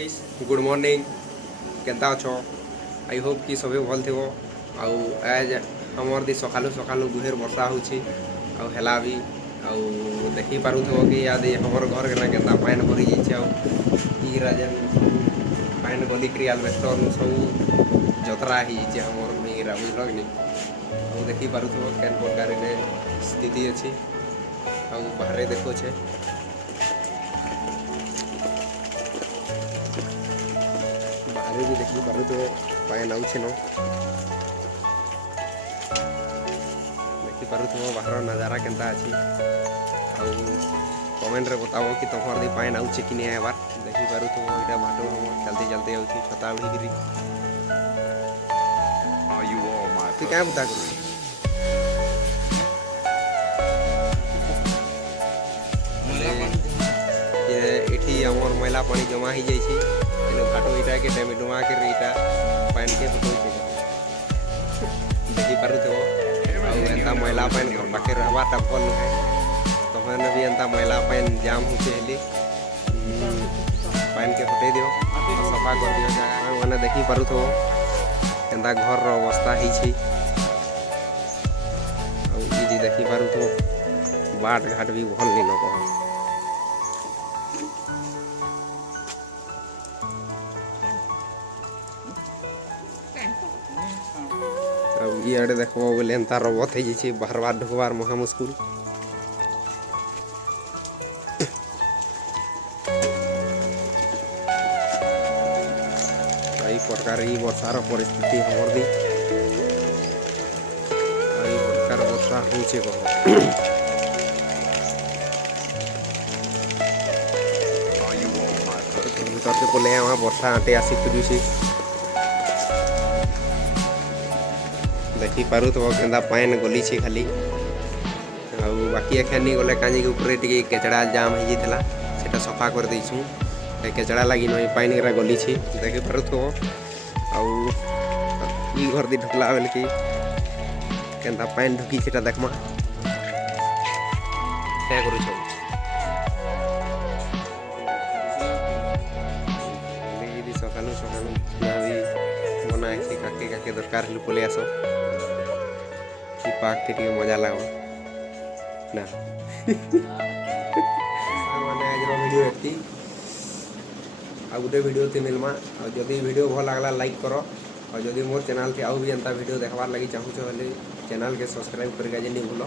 Guys good morning Kenta अच्छो I hope कि सभी भल थो आउ आज हमर दी सकालू सकालू गुहेर वर्षा होची आउ हेला भी आउ देखि पारुथो कि याद हमर घर के ना केंता पानी भरी जाइछे आउ ई राजन पानी गली करी आलबेस्टर सब जतरा ही जे हमर मेरा बुझलगनी आउ देखि पारुथो केन प्रकार ने स्थिति अछि आउ बाहरे देखो छे बाहर भी देखी पार तो पाए नाउछे न देखी पार तो बाहर नजारा केंता अछि आउ कमेंट रे बताओ कि तोहर दी पाए नाउछे कि नहीं बार देखी पार तो इटा बाटो हम चलते चलते आउछी छता उड़ी गिरी तू क्या बता करू एठी हमर मैला पानी जमा ही जाई छी घाटो इटा के टाइम डुमा के इटा पानी के फोटो देखी पार तो एंता मैला पानी घर पाखे रहबा ता भल है तहन भी एंता मैला पानी जाम होचे हेली पानी के फटे दियो सफा कर दियो जगह माने देखी पार तो एंता घर रो अवस्था ही छी और ई देखी पार तो बाट घाट भी भल नहीं न कह अब इे देखो बोले एंता रबत है जी बाहर बार ढुकबार महा मुस्कुल प्रकार वर्षार परिस्थिति हमर दी प्रकार वर्षा होचे कह भीतर से पले वहाँ वर्षा आटे आसी खुजुसी देखी पारु तो केंदा पानी गली छी खाली आ बाकी एखनी गले काजी के ऊपर टिके केचड़ा जाम हो जाता सेटा सफा कर देछु केचड़ा लगी न पानी रा गली छी देखी पारु तो आ ई घर दी ढुकला बेल की केंदा पानी ढुकी सेटा देखमा क्या करू छ लेदी सकालू सकालू भी बना छी काके काके दरकार लु पले आसो कि पाक के मजा लागो ना माने आज रो वीडियो एती आ गुटे वीडियो ते मिलमा और जदी वीडियो भल लागला लाइक करो और जदी मोर चैनल के आउ भी अंता वीडियो देखबार लगी चाहू छ चैनल के सब्सक्राइब करके जे नहीं भूलो।